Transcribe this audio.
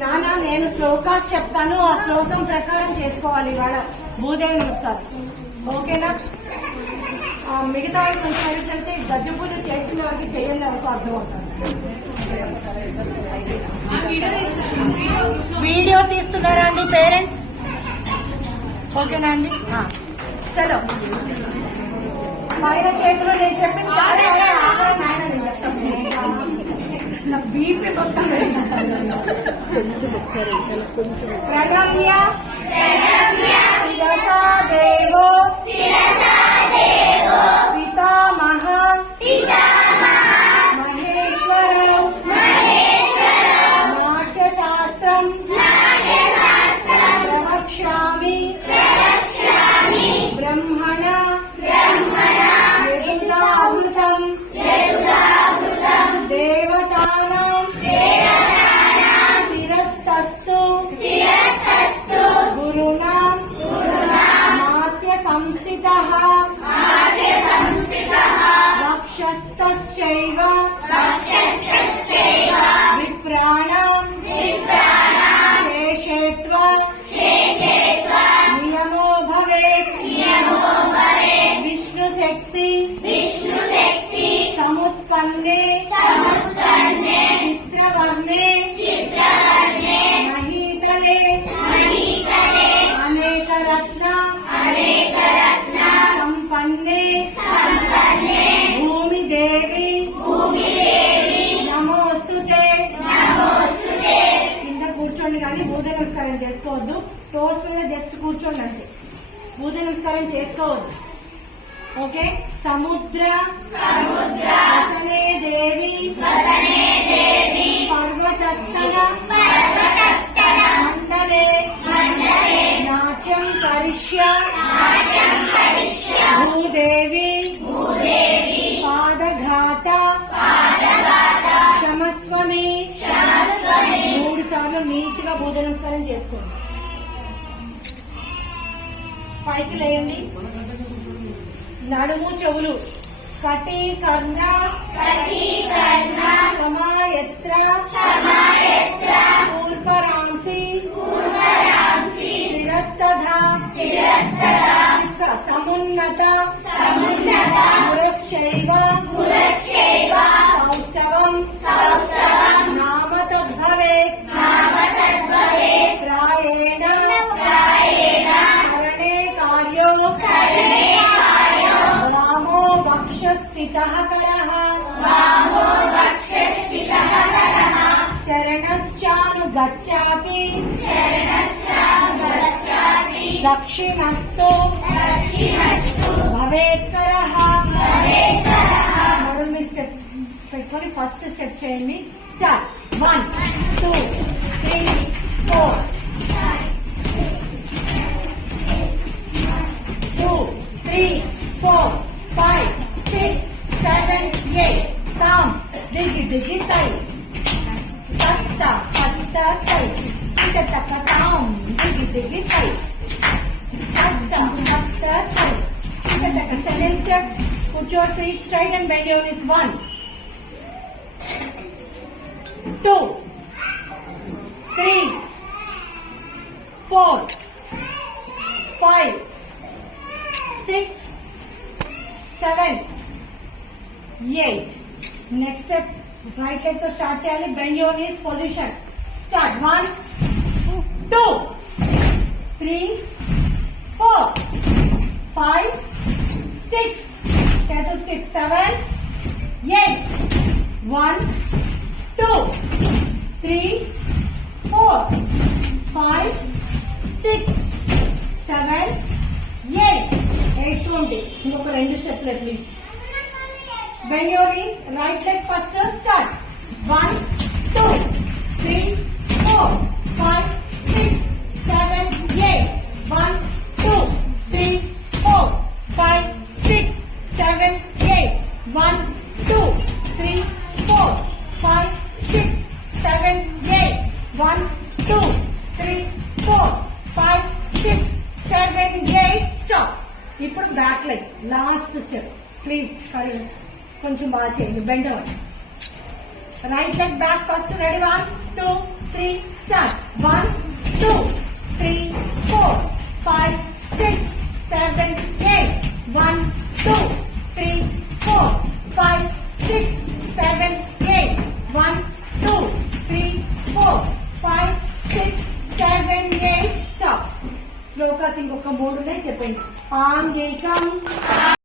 నాన్న నేను శ్లోకాస్ చెప్తాను, ఆ శ్లోకం ప్రకారం చేసుకోవాలి ఇవాళ భూదేవి నమస్కారం. ఓకేనా? మిగతా కొంచెం అయితే గజ్జ పూజ చేసిన వారికి చేయండి వరకు అర్థమవుతుంది. వీడియో తీస్తున్నారా అండి పేరెంట్స్? ఓకేనా అండి? చలో పైన చేతిలో నేను చెప్పింది బీపీ మొత్తం ప్రణమ్య దేవో పితామహ మహేశ్వర నాట్యశాస్త్రం ప్రవక్ష్యామి బ్రహ్మణ యదుదాహృతం దేవతానాం శిరస్తస్తు గురుణా మాస్య సంస్థితః వక్షస్థశ్చైవ విప్రాణాం శేషేత్వ నియమో భవేత్ విష్ణుశక్తి సముత్పన్నే చిత్రవర్ణే మహీతలే అనేకరత్న సంపన్నే భూమిదేవి నమోస్తుతే. కింద కూర్చోండి కానీ భూత నమస్కారం చేసుకోవద్దు. టోస్ మీద జస్ట్ కూర్చోండి అంతే, భూత నమస్కారం చేసుకోవద్దు. ఓకే? సముద్ర దేవి పర్వతస్థన మండలే నాట్యం కరిష్య భూదేవి పాదఘాత క్షమస్వమి. 3 సార్లు నీట్గా భూత నమస్కారం చేసుకోండి. పైకి లేయండి. నడుము చెవులు కటి కర్ణ సమాయత్ర పూర్వరాంసి శిరస్తధ సమున్నత పురశ్చైవ సౌష్ఠవం నామ తద్భవేత్ ప్రాయేణ కరణే కార్యో వామో వక్షస్థితః కరః శరణశ్చానుగచ్ఛాపి దక్షిణస్థో భవేత్కరః. మరో మీ స్టెప్ పెట్టుకొని ఫస్ట్ స్టెప్ చేయండి. స్టార్ట్. 1 2 3 4 2 3 4 5 6 7 8. తాం దిగి దిగి తై తత్త తత్త తై తత్త తాం దిగి దిగి తై తత్త తత్త తై తత్త. Second step, put your feet straight and bend your knees. 1 2 3 4 5 6 7 8. Next step, right leg to start cheyali. Bend your knees, position. Start. 1 2 3 4 5 6 7 8. 1 2 3 4 5 6 7 8. 820. ఇంకొక 2 స్టెప్లు please. Bend your knees. Right leg first. Start. 1 2 3 4 5 6 7 8. 1 2 3 4 5 6 7 8. 1 2 3 4 5 6 7 8. 1 2 3 4 5 6 7 8. Stop. ఇప్పుడు back leg last step please. కొంచెం బాగా చేయండి. Bend అవ్వండి. Right leg back first. Ready? 1 2 3 start 1 2 3 4 5 6 7 8 1 2 3 4 5 6 7 8 1 2 3 4 5 6 7 8 stop. Shlokas ఇంకొక 3 ఉన్నాయి చెప్పండి. ఆంగికం